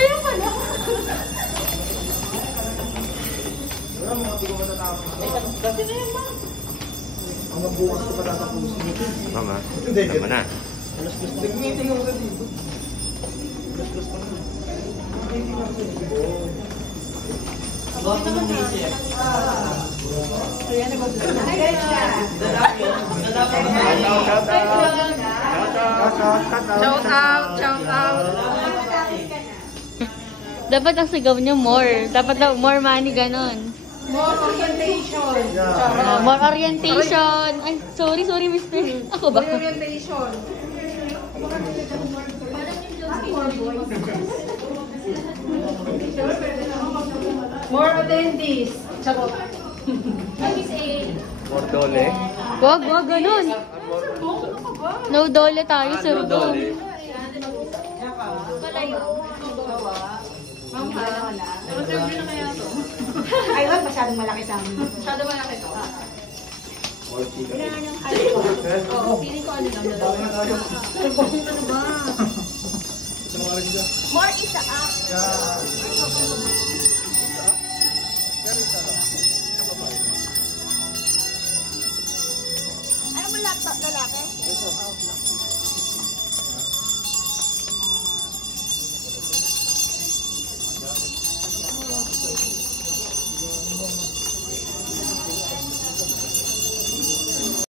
Ayun pala. Wala mo, hindi ko matatapos. Kasi na yun ba? Ang bukas ko patatapos. Mama, tama na. Nag-meeting ako sa dito. Plus pa naman. Meeting ako sa dito. Bakit naman na? Ayan, shout out. Dapat ang sigaw niyo more. Dapat daw more money ganon. More orientation. More orientation. Ay, sorry, mister. Ako ba? More orientation. More attendees. Charot. More dole. Wag ganun. No dole tayo, surbong. Ay, wag masyadong malaki sa amin. Masyado malaki to. Oo, feeling ko ano lang. Ano ba? Ito mga rin dyan. More isa up. Yeah.